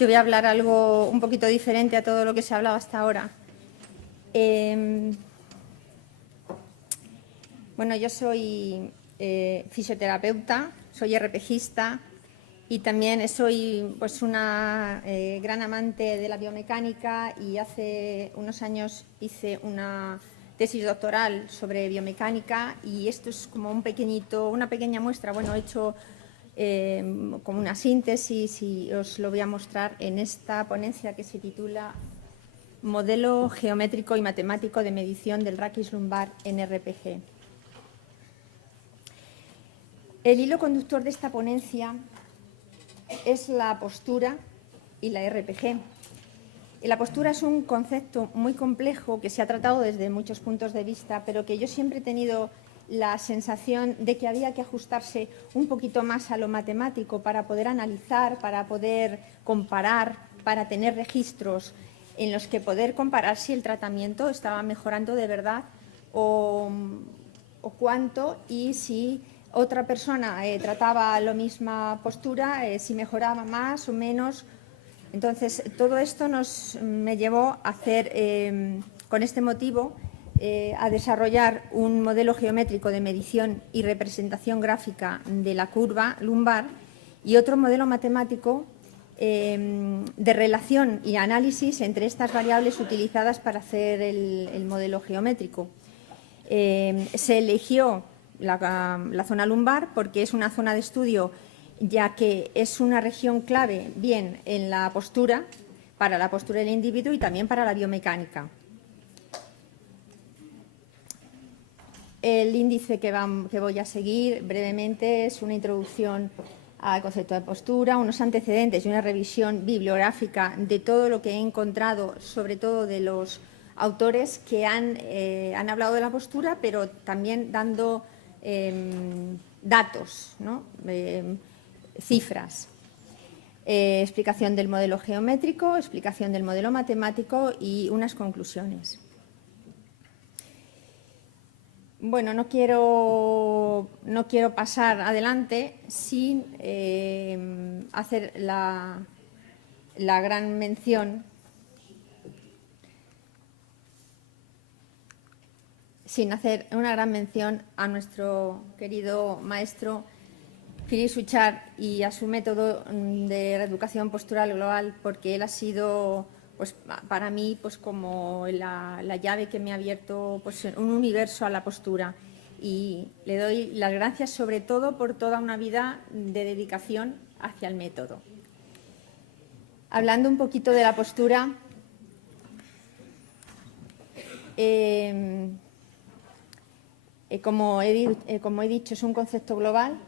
Yo voy a hablar algo un poquito diferente a todo lo que se ha hablado hasta ahora. Bueno, yo soy fisioterapeuta, soy RPGista y también soy pues, una gran amante de la biomecánica, y hace unos años hice una tesis doctoral sobre biomecánica, y esto es como una pequeña muestra. Bueno, he hecho como una síntesis y os lo voy a mostrar en esta ponencia que se titula Modelo geométrico y matemático de medición del raquis lumbar en RPG. El hilo conductor de esta ponencia es la postura y la RPG. La postura es un concepto muy complejo que se ha tratado desde muchos puntos de vista, pero que yo siempre he tenido la sensación de que había que ajustarse un poquito más a lo matemático para poder analizar, para poder comparar, para tener registros en los que poder comparar si el tratamiento estaba mejorando de verdad o cuánto, y si otra persona trataba la misma postura, si mejoraba más o menos. Entonces, todo esto me llevó a hacer, con este motivo, a desarrollar un modelo geométrico de medición y representación gráfica de la curva lumbar, y otro modelo matemático de relación y análisis entre estas variables utilizadas para hacer el modelo geométrico. Se eligió la zona lumbar porque es una zona de estudio, ya que es una región clave bien en la postura, para la postura del individuo y también para la biomecánica. El índice que voy a seguir brevemente es una introducción al concepto de postura, unos antecedentes y una revisión bibliográfica de todo lo que he encontrado, sobre todo de los autores que han hablado de la postura, pero también dando datos, ¿no? Cifras. Explicación del modelo geométrico, explicación del modelo matemático y unas conclusiones. Bueno, no quiero pasar adelante sin hacer la gran mención, a nuestro querido maestro Philippe Suchard y a su método de reeducación postural global, porque él ha sido, pues, para mí, pues, como la llave que me ha abierto, pues, un universo a la postura, y le doy las gracias sobre todo por toda una vida de dedicación hacia el método. Hablando un poquito de la postura, como he dicho, es un concepto global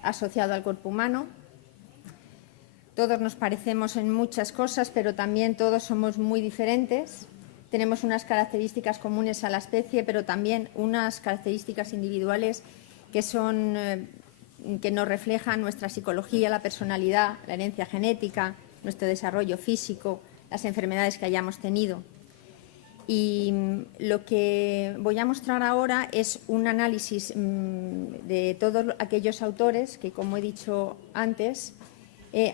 asociado al cuerpo humano. Todos nos parecemos en muchas cosas, pero también todos somos muy diferentes. Tenemos unas características comunes a la especie, pero también unas características individuales que nos reflejan nuestra psicología, la personalidad, la herencia genética, nuestro desarrollo físico, las enfermedades que hayamos tenido. Y lo que voy a mostrar ahora es un análisis de todos aquellos autores que, como he dicho antes,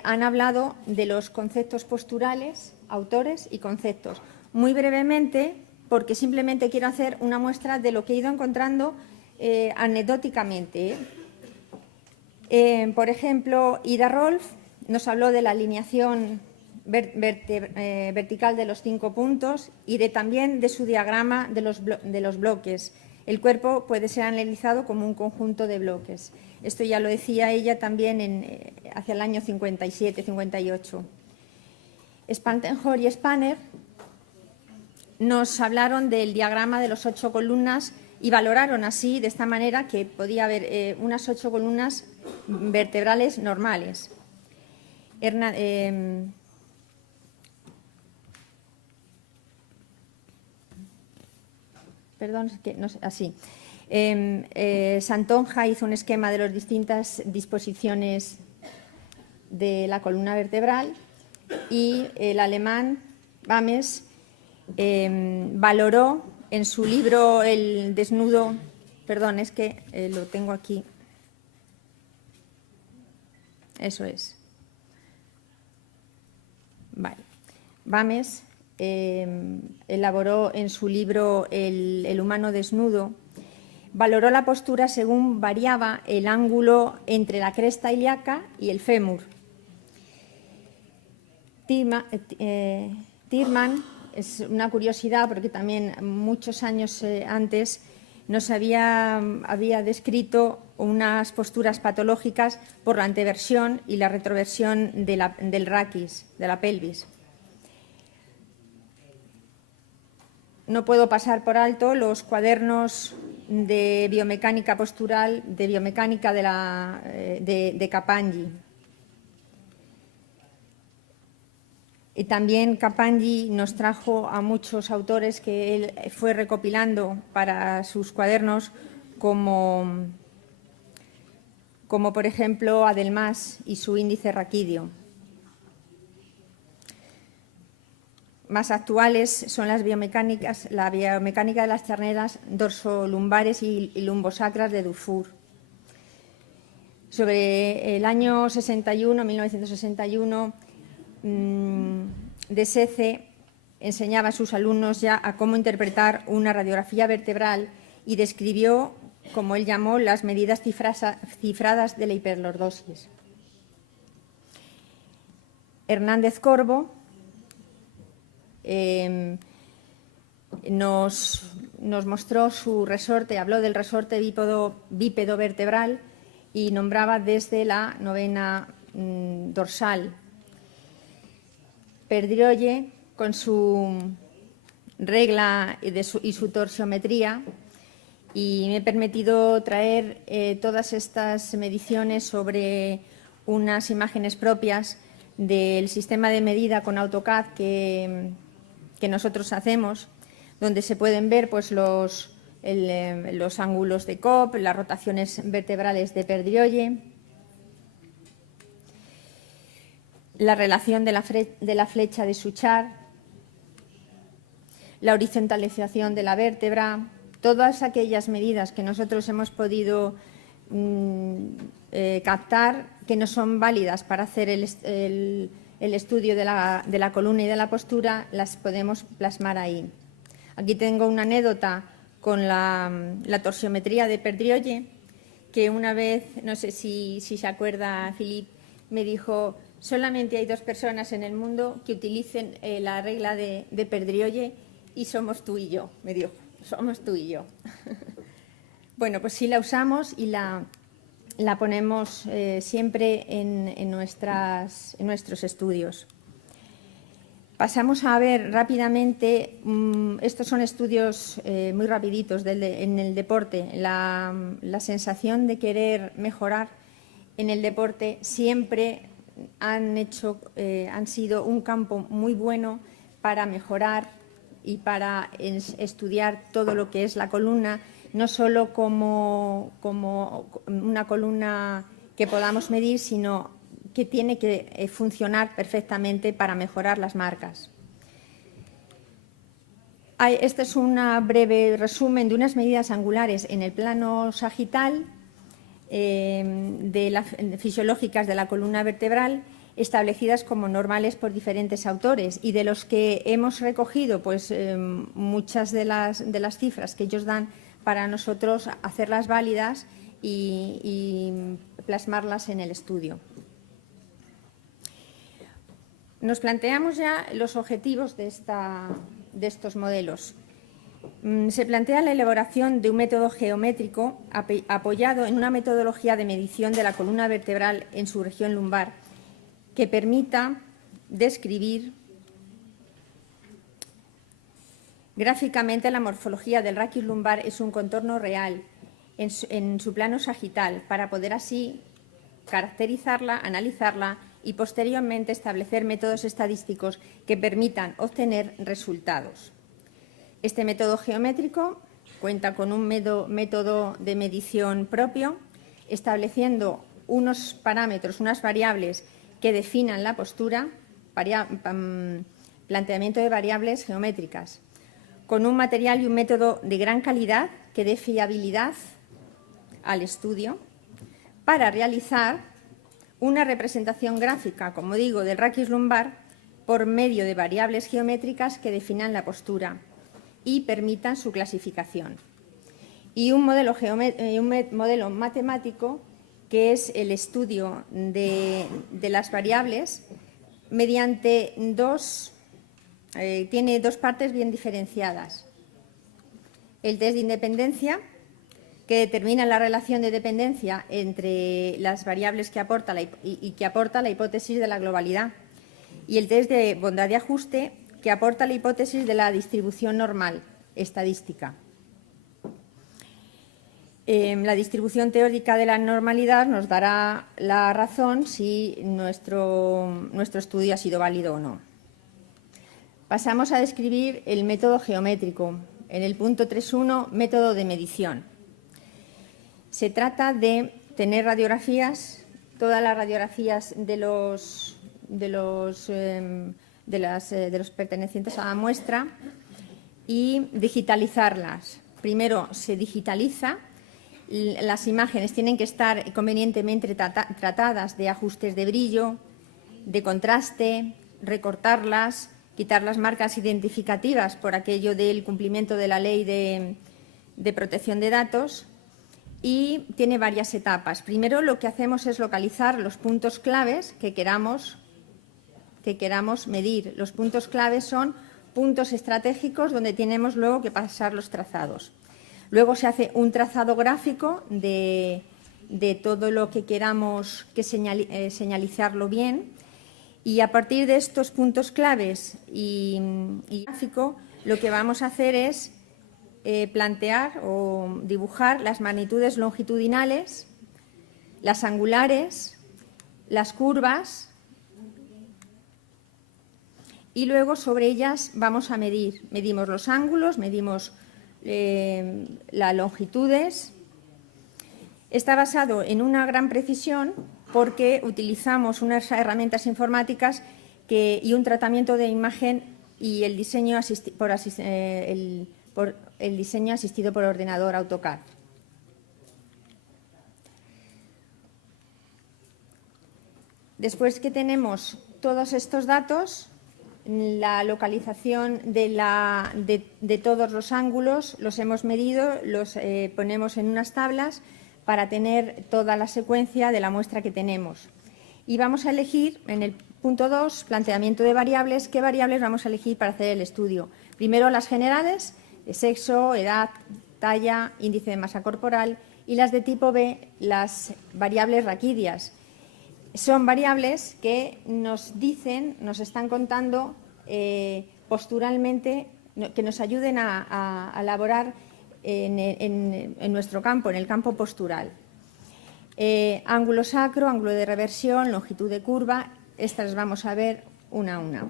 han hablado de los conceptos posturales, autores y conceptos. Muy brevemente, porque simplemente quiero hacer una muestra de lo que he ido encontrando anecdóticamente. Por ejemplo, Ida Rolf nos habló de la alineación vertical de los 5 puntos y también de su diagrama de los bloques. El cuerpo puede ser analizado como un conjunto de bloques. Esto ya lo decía ella también hacia el año 57-58. Spangenhorst y Spanner nos hablaron del diagrama de los 8 columnas y valoraron así, de esta manera, que podía haber unas 8 columnas vertebrales normales. Perdón, es que no sé, así. Santonja hizo un esquema de las distintas disposiciones de la columna vertebral, y el alemán Bames valoró en su libro El desnudo, perdón, es que lo tengo aquí, eso es. Bames elaboró en su libro El humano desnudo, valoró la postura según variaba el ángulo entre la cresta ilíaca y el fémur. Tiemann, es una curiosidad porque también muchos años antes nos había descrito unas posturas patológicas por la anteversión y la retroversión del raquis, de la pelvis. No puedo pasar por alto los cuadernos de biomecánica postural, de biomecánica de Capanghi. Y también Capanghi nos trajo a muchos autores que él fue recopilando para sus cuadernos, como por ejemplo Adelmas y su índice raquídeo. Más actuales son la biomecánica de las charneras dorsolumbares y lumbosacras de Dufour. Sobre el año 1961, de Sece enseñaba a sus alumnos ya a cómo interpretar una radiografía vertebral y describió, como él llamó, las medidas cifradas de la hiperlordosis. Hernández Corvo nos mostró su resorte, habló del resorte bípedo vertebral y nombraba desde la novena dorsal. Perdriolle, con su regla y su torsiometría, y me he permitido traer todas estas mediciones sobre unas imágenes propias del sistema de medida con AutoCAD que nosotros hacemos, donde se pueden ver pues, los ángulos de Cobb, las rotaciones vertebrales de Perdriolle, la relación de la flecha de Suchard, la horizontalización de la vértebra, todas aquellas medidas que nosotros hemos podido captar que no son válidas para hacer el estudio de la columna y de la postura, las podemos plasmar ahí. Aquí tengo una anécdota con la torsiometría de Perdriolle, que una vez, no sé si se acuerda Philippe, me dijo: solamente hay 2 personas en el mundo que utilicen la regla de Perdriolle y somos tú y yo, me dijo, somos tú y yo. Bueno, pues sí la usamos y la ponemos siempre en nuestros estudios. Pasamos a ver rápidamente, estos son estudios muy rapiditos en el deporte. La sensación de querer mejorar en el deporte siempre han sido un campo muy bueno para mejorar y para estudiar todo lo que es la columna, no solo como una columna que podamos medir, sino que tiene que funcionar perfectamente para mejorar las marcas. Este es un breve resumen de unas medidas angulares en el plano sagital fisiológicas de la columna vertebral, establecidas como normales por diferentes autores, y de los que hemos recogido pues, muchas de las cifras que ellos dan para nosotros hacerlas válidas y plasmarlas en el estudio. Nos planteamos ya los objetivos de estos modelos. Se plantea la elaboración de un método geométrico apoyado en una metodología de medición de la columna vertebral en su región lumbar que permita describir gráficamente la morfología del raquis lumbar en su contorno real, en su plano sagital, para poder así caracterizarla, analizarla y posteriormente establecer métodos estadísticos que permitan obtener resultados. Este método geométrico cuenta con un método de medición propio, estableciendo unos parámetros, unas variables que definan la postura, planteamiento de variables geométricas, con un material y un método de gran calidad que dé fiabilidad al estudio, para realizar una representación gráfica, como digo, del raquis lumbar por medio de variables geométricas que definan la postura y permitan su clasificación. Y un modelo matemático que es el estudio de las variables mediante tiene dos partes bien diferenciadas. El test de independencia, que determina la relación de dependencia entre las variables que aporta que aporta la hipótesis de la globalidad, y el test de bondad de ajuste, que aporta la hipótesis de la distribución normal estadística. La distribución teórica de la normalidad nos dará la razón si nuestro estudio ha sido válido o no. Pasamos a describir el método geométrico. En el punto 3.1, método de medición. Se trata de tener radiografías, todas las radiografías de los pertenecientes a la muestra, y digitalizarlas. Primero se digitaliza. Las imágenes tienen que estar convenientemente tratadas de ajustes de brillo, de contraste, recortarlas, quitar las marcas identificativas por aquello del cumplimiento de la ley de protección de datos, y tiene varias etapas. Primero lo que hacemos es localizar los puntos claves que queramos medir. Los puntos claves son puntos estratégicos donde tenemos luego que pasar los trazados. Luego se hace un trazado gráfico de todo lo que queramos señalizarlo bien, y a partir de estos puntos claves y gráfico, lo que vamos a hacer es plantear o dibujar las magnitudes longitudinales, las angulares, las curvas, y luego sobre ellas vamos a medir. Medimos los ángulos, medimos las longitudes. Está basado en una gran precisión porque utilizamos unas herramientas informáticas y un tratamiento de imagen y el diseño asistido por ordenador AutoCAD. Después que tenemos todos estos datos, la localización de todos los ángulos los hemos medido, los ponemos en unas tablas para tener toda la secuencia de la muestra que tenemos. Y vamos a elegir, en el punto 2, planteamiento de variables, qué variables vamos a elegir para hacer el estudio. Primero las generales, de sexo, edad, talla, índice de masa corporal, y las de tipo B, las variables raquídeas. Son variables que nos están contando posturalmente, que nos ayuden a elaborar en nuestro campo, en el campo postural. Ángulo sacro, ángulo de reversión, longitud de curva, estas las vamos a ver una a una.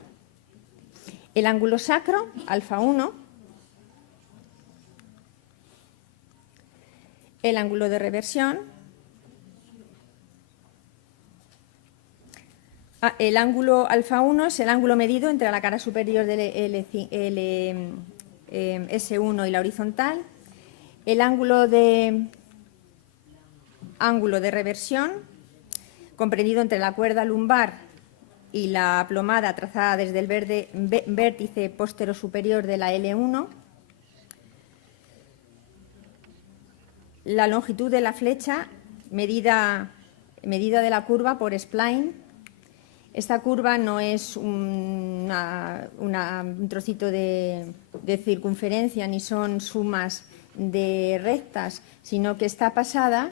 El ángulo sacro, alfa 1, el ángulo de reversión, el ángulo alfa 1 es el ángulo medido entre la cara superior del S1 y la horizontal. El ángulo de reversión, comprendido entre la cuerda lumbar y la plomada trazada desde el vértice postero-superior de la L1. La longitud de la flecha, medida de la curva por spline. Esta curva no es un trocito de circunferencia ni son sumas de rectas, sino que está pasada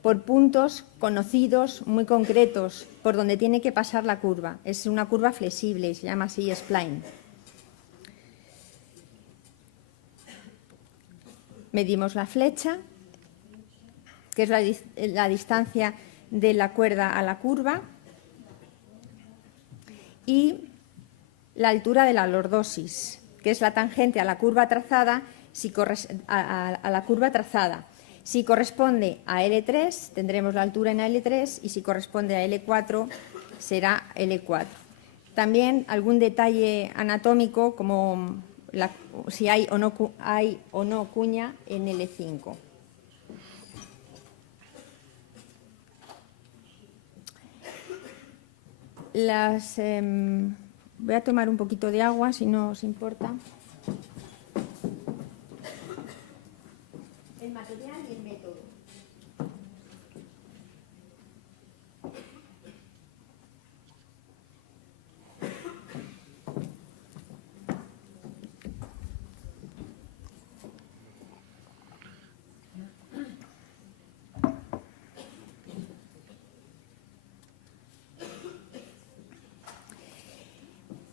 por puntos conocidos muy concretos por donde tiene que pasar la curva. Es una curva flexible, se llama así spline. Medimos la flecha, que es la distancia de la cuerda a la curva, y la altura de la lordosis, que es la tangente a la curva trazada. Si corresponde a L3, tendremos la altura en L3, y si corresponde a L4, será L4. También algún detalle anatómico, como si hay o no cuña en L5. Voy a tomar un poquito de agua, si no os importa. El material y el método.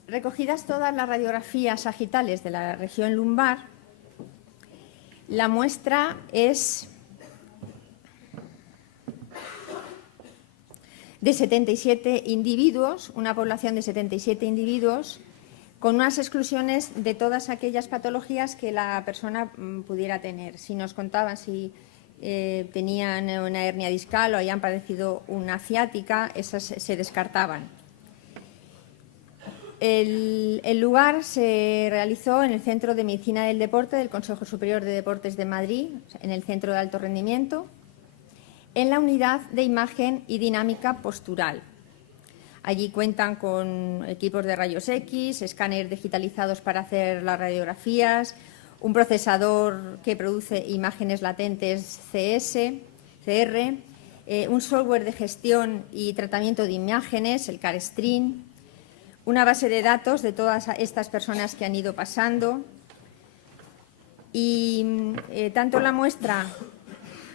Recogidas todas las radiografías sagitales de la región lumbar, la muestra es de 77 individuos, una población de 77 individuos, con unas exclusiones de todas aquellas patologías que la persona pudiera tener. Si nos contaban si tenían una hernia discal o habían padecido una ciática, esas se descartaban. El lugar se realizó en el Centro de Medicina del Deporte del Consejo Superior de Deportes de Madrid, en el Centro de Alto Rendimiento, en la unidad de imagen y dinámica postural. Allí cuentan con equipos de rayos X, escáneres digitalizados para hacer las radiografías, un procesador que produce imágenes latentes CR, un software de gestión y tratamiento de imágenes, el CARStream, una base de datos de todas estas personas que han ido pasando y tanto la muestra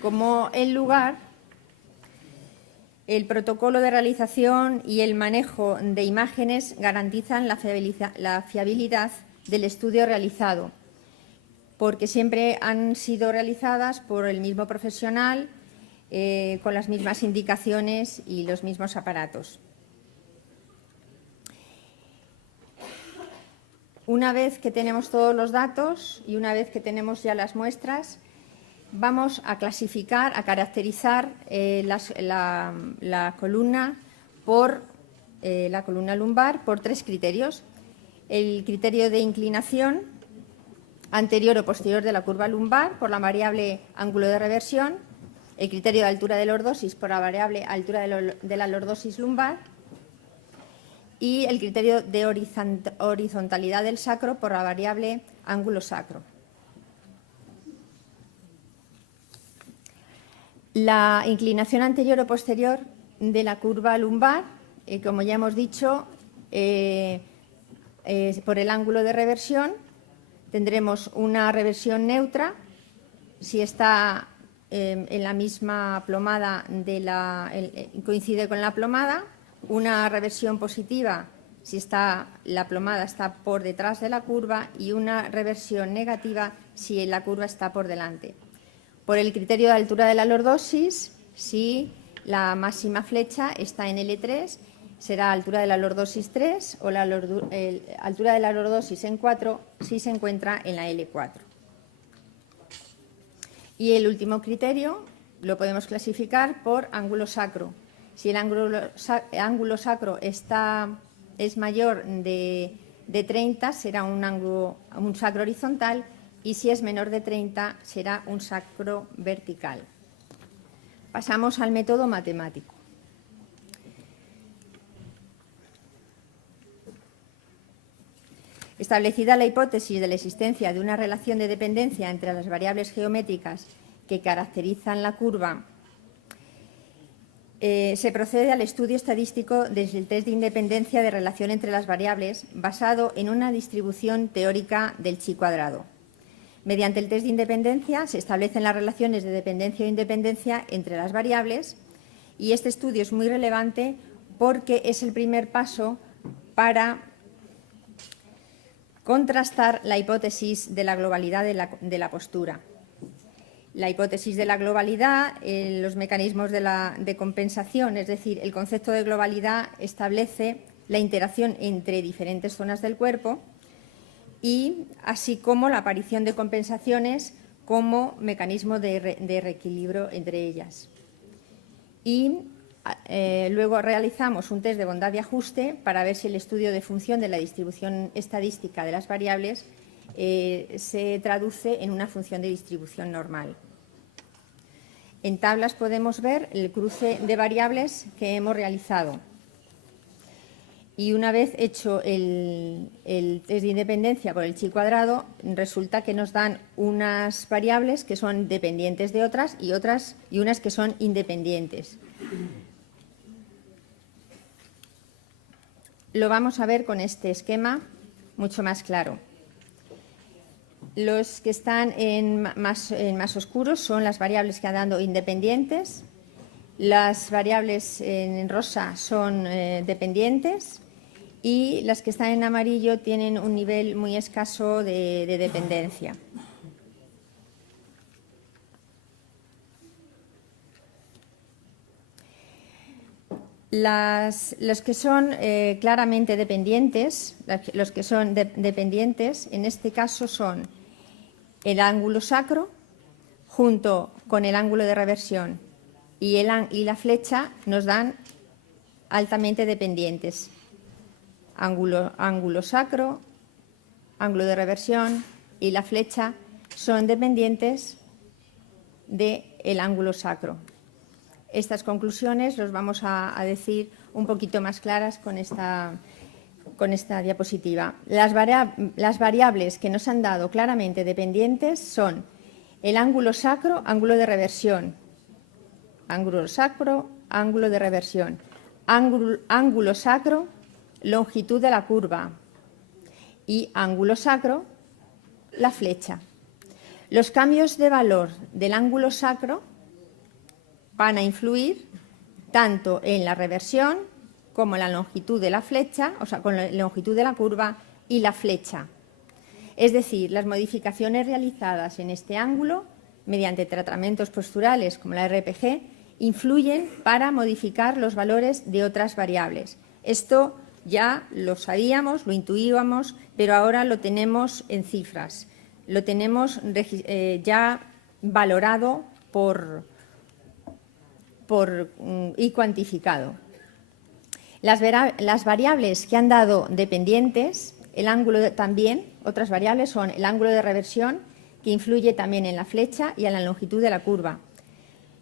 como el lugar, el protocolo de realización y el manejo de imágenes garantizan la fiabilidad del estudio realizado, porque siempre han sido realizadas por el mismo profesional, con las mismas indicaciones y los mismos aparatos. Una vez que tenemos todos los datos y una vez que tenemos ya las muestras, vamos a clasificar, a caracterizar la columna lumbar por tres criterios. El criterio de inclinación anterior o posterior de la curva lumbar por la variable ángulo de reversión, el criterio de altura de lordosis por la variable altura de la lordosis lumbar y el criterio de horizontalidad del sacro por la variable ángulo sacro. La inclinación anterior o posterior de la curva lumbar, como ya hemos dicho, por el ángulo de reversión tendremos una reversión neutra si está en la misma plomada coincide con la plomada, una reversión positiva si la plomada está por detrás de la curva y una reversión negativa si la curva está por delante. Por el criterio de altura de la lordosis, si la máxima flecha está en L3, será altura de la lordosis 3 o altura de la lordosis en 4 si se encuentra en la L4. Y el último criterio lo podemos clasificar por ángulo sacro. Si el ángulo sacro es mayor de 30, será un sacro horizontal, y si es menor de 30, será un sacro vertical. Pasamos al método matemático. Establecida la hipótesis de la existencia de una relación de dependencia entre las variables geométricas que caracterizan la curva, se procede al estudio estadístico desde el test de independencia de relación entre las variables basado en una distribución teórica del chi cuadrado. Mediante el test de independencia se establecen las relaciones de dependencia o independencia entre las variables y este estudio es muy relevante porque es el primer paso para contrastar la hipótesis de la globalidad de la postura. La hipótesis de la globalidad, los mecanismos de compensación, es decir, el concepto de globalidad establece la interacción entre diferentes zonas del cuerpo y así como la aparición de compensaciones como mecanismo de reequilibrio entre ellas. Y luego realizamos un test de bondad de ajuste para ver si el estudio de función de la distribución estadística de las variables se traduce en una función de distribución normal. En tablas podemos ver el cruce de variables que hemos realizado. y una vez hecho el test de independencia por el chi cuadrado, resulta que nos dan unas variables que son dependientes de otras y unas que son independientes. Lo vamos a ver con este esquema mucho más claro. Los que están en más oscuros son las variables que han dado independientes. Las variables en rosa son dependientes y las que están en amarillo tienen un nivel muy escaso de dependencia. Los que son claramente dependientes, en este caso son el ángulo sacro junto con el ángulo de reversión y la flecha nos dan altamente dependientes. Ángulo sacro, ángulo de reversión y la flecha son dependientes del ángulo sacro. Estas conclusiones los vamos a decir un poquito más claras con esta diapositiva. Las variables que nos han dado claramente dependientes son el ángulo sacro, ángulo de reversión, ángulo sacro, ángulo de reversión, ángulo sacro, longitud de la curva y ángulo sacro, la flecha. Los cambios de valor del ángulo sacro van a influir tanto en la reversión como en la longitud de la flecha, o sea, con la longitud de la curva y la flecha. Es decir, las modificaciones realizadas en este ángulo mediante tratamientos posturales como la RPG influyen para modificar los valores de otras variables. Esto ya lo sabíamos, lo intuíamos, pero ahora lo tenemos en cifras. Lo tenemos ya valorado y cuantificado. Las variables que han dado dependientes, también, otras variables son el ángulo de reversión, que influye también en la flecha y en la longitud de la curva.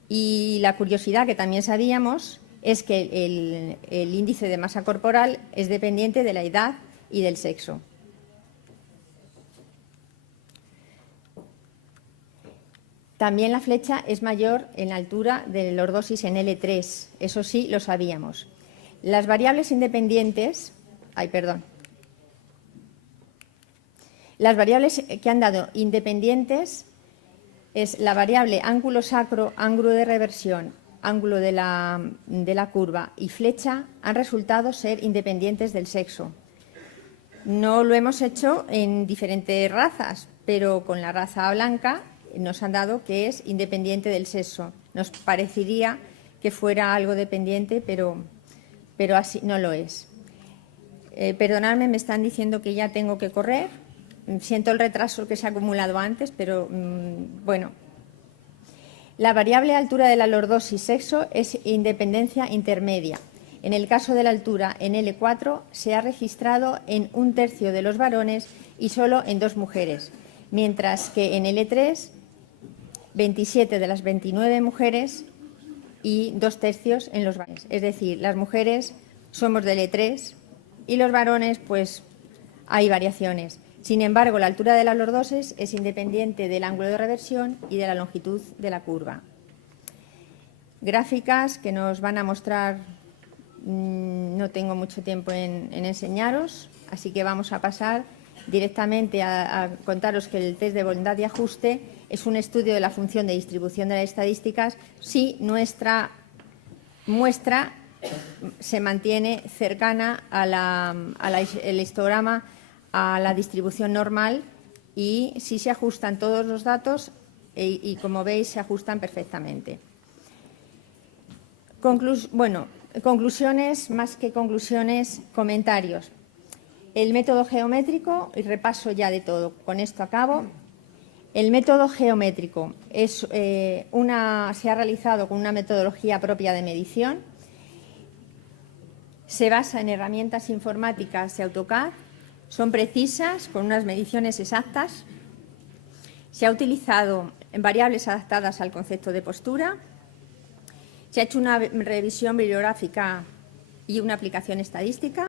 Y la curiosidad que también sabíamos es que el índice de masa corporal es dependiente de la edad y del sexo. También la flecha es mayor en la altura de la lordosis en L3, eso sí lo sabíamos. Las variables independientes, las variables que han dado independientes es la variable ángulo sacro, ángulo de reversión, ángulo de la curva y flecha han resultado ser independientes del sexo. No lo hemos hecho en diferentes razas, pero con la raza blanca nos han dado que es independiente del sexo. Nos parecería que fuera algo dependiente, pero así no lo es. Perdonadme, me están diciendo que ya tengo que correr. Siento el retraso que se ha acumulado antes, pero bueno. La variable altura de la lordosis sexo es independencia intermedia. En el caso de la altura en L4 se ha registrado en 1/3 de los varones y solo en 2 mujeres, mientras que en L3 27 de las 29 mujeres y 2/3 en los varones. Es decir, las mujeres somos de L3 y los varones pues hay variaciones. Sin embargo, la altura de la lordosis es independiente del ángulo de reversión y de la longitud de la curva. Gráficas que nos van a mostrar, no tengo mucho tiempo en enseñaros, así que vamos a pasar directamente a contaros que el test de voluntad y ajuste es un estudio de la función de distribución de las estadísticas si nuestra muestra se mantiene cercana el histograma a la distribución normal y si se ajustan todos los datos y como veis se ajustan perfectamente. Conclusiones, más que conclusiones, comentarios. El método geométrico, y repaso ya de todo, con esto acabo. El método geométrico se ha realizado con una metodología propia de medición. Se basa en herramientas informáticas de AutoCAD. Son precisas, con unas mediciones exactas. Se ha utilizado variables adaptadas al concepto de postura. Se ha hecho una revisión bibliográfica y una aplicación estadística.